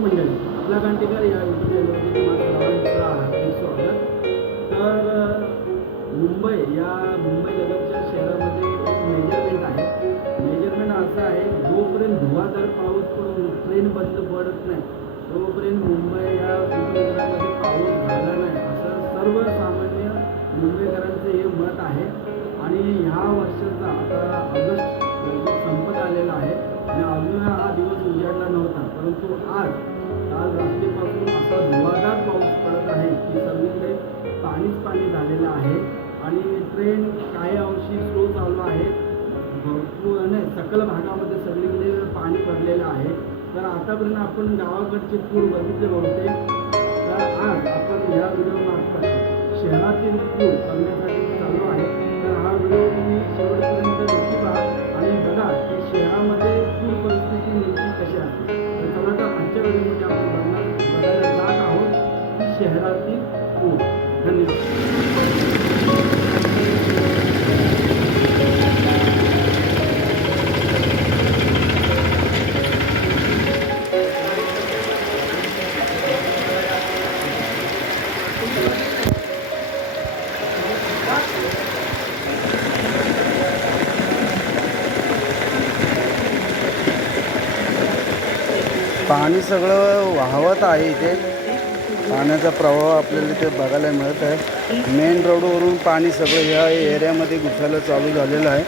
मंडळी, आपला कांटेकर या यूट्यूब चॅनलमध्ये तुम्हाला हार्दिक स्वागत. तर मुंबई या मुंबईलगतच्या शहरामध्ये एक मेजरमेंट आहे. मेजरमेंट असं आहे, जोपर्यंत धुवाधार पाऊस पडून ट्रेन बंद पडत नाही तोपर्यंत मुंबई या उपनगरामध्ये पाऊस झाला नाही, असं सर्वसामान्य मुंबईकरांचं हे मत आहे. आणि ह्या वर्षाचा आता ऑगस्ट संपत आलेला आहे आणि अजून हा दिवस उजाडला नव्हता, परंतु काल रात्रीपासून असा धुवाधार पाऊस पडत आहे की सगळीकडे पाणी झालेलं आहे आणि ट्रेन काही अंशी स्लो चालू आहे. भरपूर नाही, सकल भागामध्ये सगळीकडे पाणी पडलेलं आहे. तर आतापर्यंत आपण गावाकडचे पूर बघितले बहुतेक. तर आज आपण या व्हिडिओमार्फत शहरातील पूर करण्यासाठी चालू आहे. तर हा व्हिडिओ तुम्ही शेवटपर्यंत नक्की पहा आणि बघा की शहरामध्ये पूर परिस्थिती नेमकी कशी असते. तर चला तर आजच्या व्हिडिओमध्ये आपण बघायला जात आहोत की शहरातील पूर. धन्यवाद. पाणी सगळं वाहवत आहे. इथे पाण्याचा प्रवाह आपल्याला इथे बघायला मिळत आहे. मेन रोडवरून पाणी सगळं ह्या एरियामध्ये घुसायला चालू झालेलं आहे.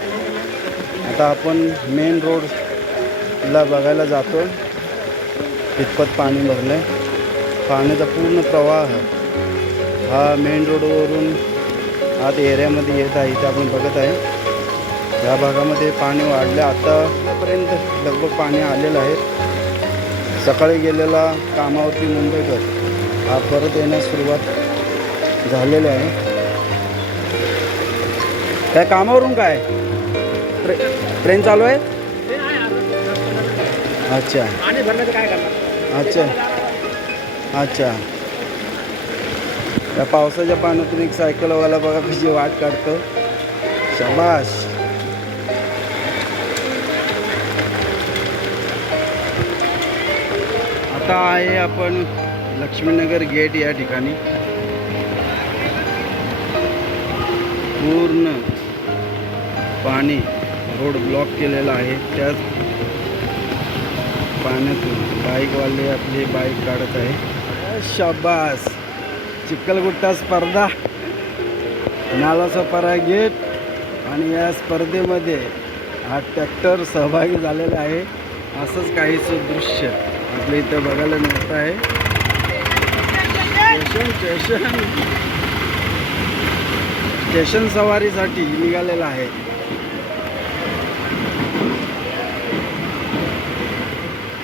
आता आपण मेन रोडला बघायला जातो, तितपत पाणी भरलं आहे. पाण्याचा पूर्ण प्रवाह हा मेन रोडवरून आत एरियामध्ये येत आहे. इथे आपण बघत आहे या भागामध्ये पाणी वाढलं. आतापर्यंत लगभग पाणी आलेलं आहे. सकाळी गेलेला कामावरती मुंबईकर हा परत येण्यास सुरुवात झालेली आहे. काय कामावरून काय ट्रेन चालू आहे? अच्छा अच्छा अच्छा. या पावसाच्या पाण्यातून एक सायकलवाला बघा कशी वाट काढतो. शाबाश. आता आहे आपण लक्ष्मीनगर गेट या ठिकाणी. पूर्ण पाणी रोड ब्लॉक केलेला आहे. त्याच पाण्यातून बाईकवाले आपली बाईक काढत आहे. शाबास. चिखलगुट्टा स्पर्धा, नालासोपारा गेट आणि या स्पर्धेमध्ये हा ट्रॅक्टर सहभागी झालेला आहे. असंच काहीचं दृश्य आपल्या इथं बघायला मिळत आहे. स्टेशन सवारीसाठी निघालेला आहे.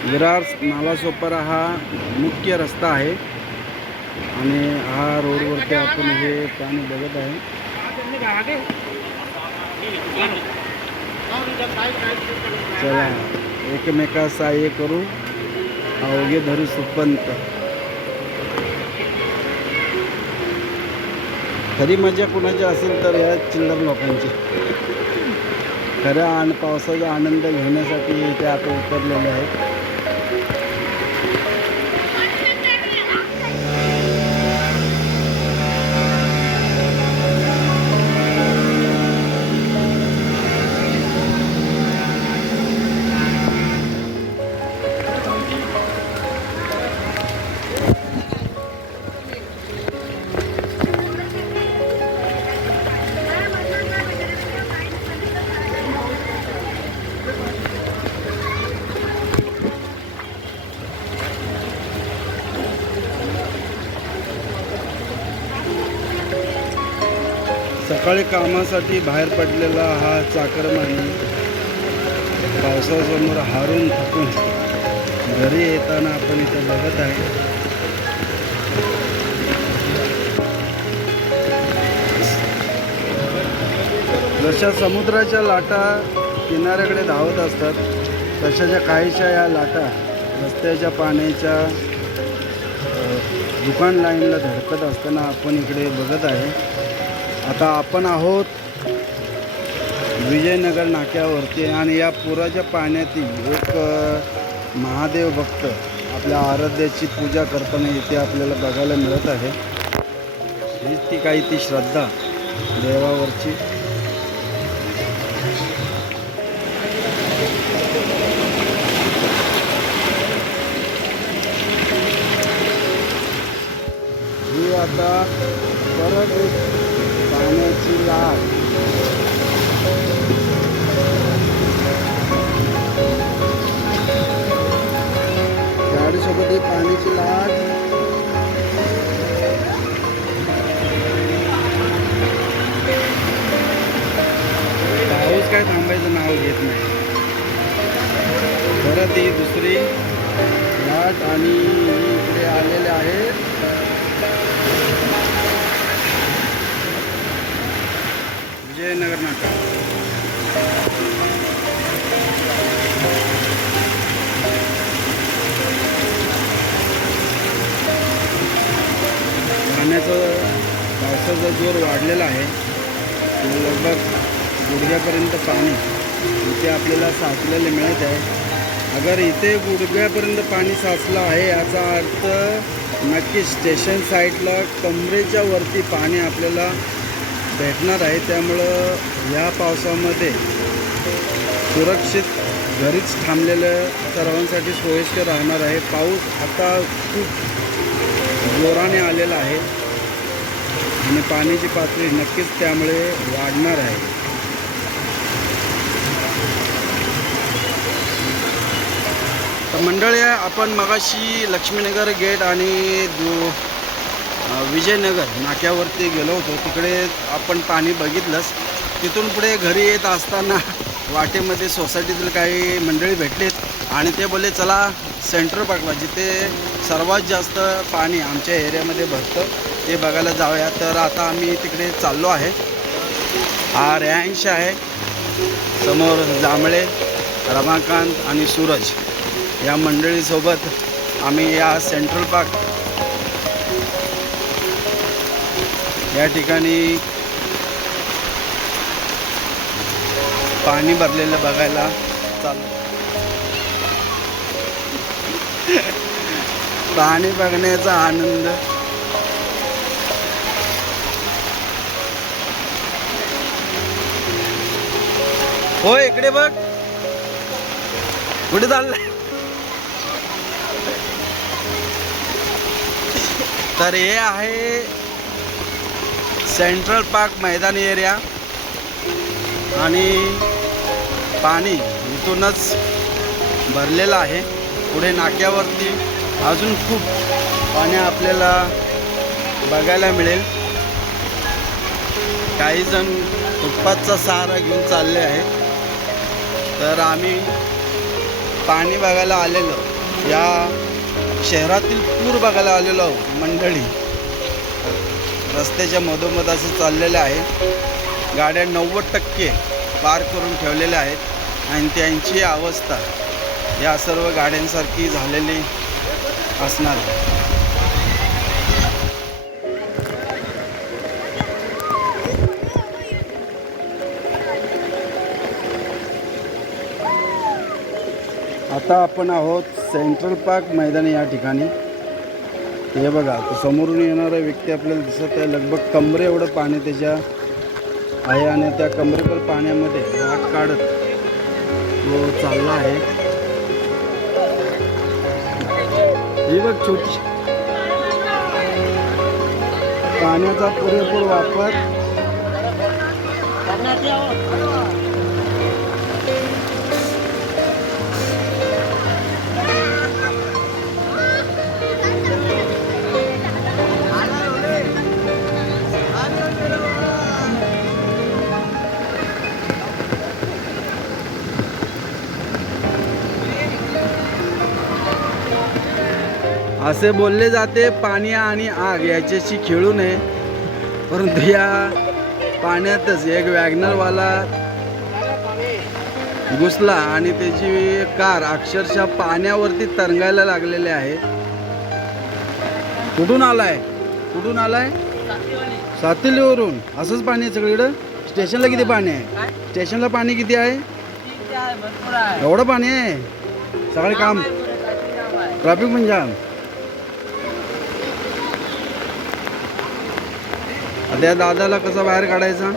विरार नालासोपारा हा मुख्य रस्ता आहे आणि हा रोडवरती आपण हे पाणी बघत आहे. चला एकमेका सहाय्य करू, अवघे धरू सुपंत. खरी मजा कुणाची असेल तर या चिल्लर लोकांची. खऱ्या पावसाचा आनंद घेण्यासाठी इथे आता उतरलेले आहेत. सकाळी कामासाठी बाहेर पडलेला हा चाकरमानी पावसासमोर हारून थकून घरी येताना आपण इथं बघत आहे. जशा समुद्राच्या लाटा किनाऱ्याकडे धावत असतात, तशाच्या काहीशा या लाटा रस्त्याच्या पाण्याच्या दुकान लाईनला धडकत असताना आपण इकडे बघत आहे. आता आपण आहोत विजयनगर नाक्यावरती आणि या पुराच्या पाण्यातील एक महादेव भक्त आपल्या आराध्याची पूजा करताना इथे आपल्याला बघायला मिळत आहे. हीच ती काही ती श्रद्धा देवावरची. ही आता परत एक पाण्याची लाट. गाडीसोबत ही पाण्याची लाट. पाऊस काय थांबायचं नाव घेत नाही. परत ही दुसरी लाट आणि इकडे आलेले आहे विजयनगर नाका. पावसाचा जोर वाढलेला आहे. लगभग गुडघ्यापर्यंत पाणी इथे आपल्याला साचलेले मिळत आहे. अगर इथे गुडघ्यापर्यंत पाणी साचलं आहे याचा अर्थ नक्की स्टेशन साईडला कमरेच्या वरती पाणी आपल्याला भेटणार आहे. त्यामुळं ह्या पावसामध्ये सुरक्षित घरीच थांबलेलं सर्वांसाठी सोयीस्कर राहणार आहे. पाऊस आता खूप जोराने आलेला आहे आणि पाण्याची पातळी नक्कीच त्यामुळे वाढणार आहे. तर मंडळी, आपण मगाशी लक्ष्मीनगर गेट आणि विजयनगर नाक्यावरती गेलो होतो. तिकडे आपण पाणी बघितलंच. तिथून पुढे घरी येत असताना वाटेमध्ये सोसायटीतील काही मंडळी भेटलीत आणि ते बोलले चला सेंट्रल पार्कला, जिथे सर्वात जास्त पाणी आमच्या एरियामध्ये भरतं, ते बघायला जाऊया. तर आता आम्ही तिकडे चाललो आहे. हा रँश आहे. समोर जांभळे, रमाकांत आणि सूरज या मंडळीसोबत आम्ही या सेंट्रल पार्क या ठिकाणी पाणी भरलेलं बघायला चाललो. पाणी बघण्याचा आनंद. हो, इकडे बघ. कुठे चाललंय? तर हे आहे सेंट्रल पार्क मैदानी एरिया आणि पाणी इथूनच भरलेलं आहे. पुढे नाक्यावरती अजून खूप पाणी आपल्याला बघायला मिळेल. काही जण फुटपाथचा सहारा घेऊन चालले आहेत. तर आम्ही पाणी बघायला आलेलो, या शहरातील पूर बघायला आलेलो मंडळी. रस्त्याच्या मधोमध असं चाललेलं आहे. गाड्या 90% पार्क करून ठेवलेल्या आहेत आणि त्यांची अवस्था या सर्व गाड्यांसारखी झालेली असणार. आता आपण आहोत सेंट्रल पार्क मैदानी या ठिकाणी. हे बघा, तो समोरून येणारा व्यक्ती आपल्याला दिसत आहे. लगभग कमरे एवढं पाणी त्याच्या आहे आणि त्या कमरेपर पाण्यामध्ये वाट काढत तो चालला आहे. ही बघ, छोटी पाण्याचा पुरेपूर वापर. असे बोलले जाते पाणी आणि आग याच्याशी खेळू नये, परंतु या पाण्यातच एक वॅगनरवाला घुसला आणि त्याची कार अक्षरशः पाण्यावरती तरंगायला लागलेले आहे. कुठून आलाय? कुठून आलाय? सातिलीवरून. असंच पाणी आहे सगळीकडं. स्टेशनला किती पाणी आहे? स्टेशनला पाणी किती आहे? एवढं पाणी आहे? सगळे काम ट्रॅफिक पण जाम. आता या दादाला कसं बाहेर काढायचा?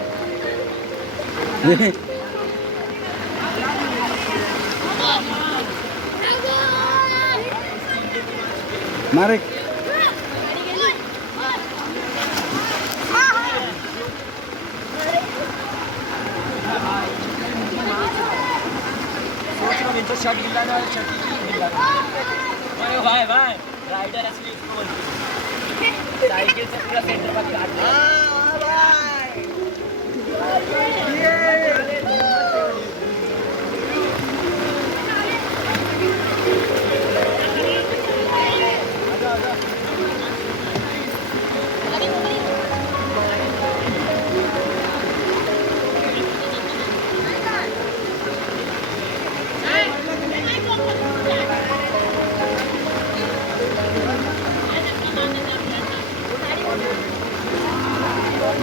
मारे शॉट गिल्ला ना भाई भाई राइडर असली इसको बोलते साइकिल से पूरा सेंटर पर काट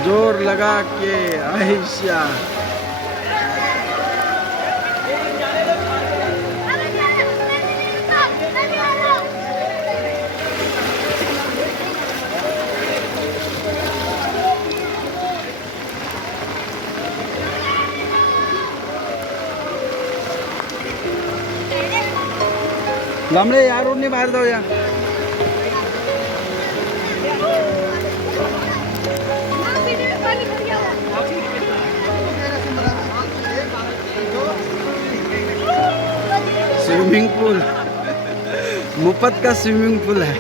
जोर लगा के आयशा. लांबळे या रोडने बाहेर जाऊया. स्विमिंग पूल मुफ्त का स्विमिंग पूल है.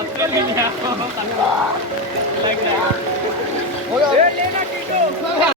अब तो नहीं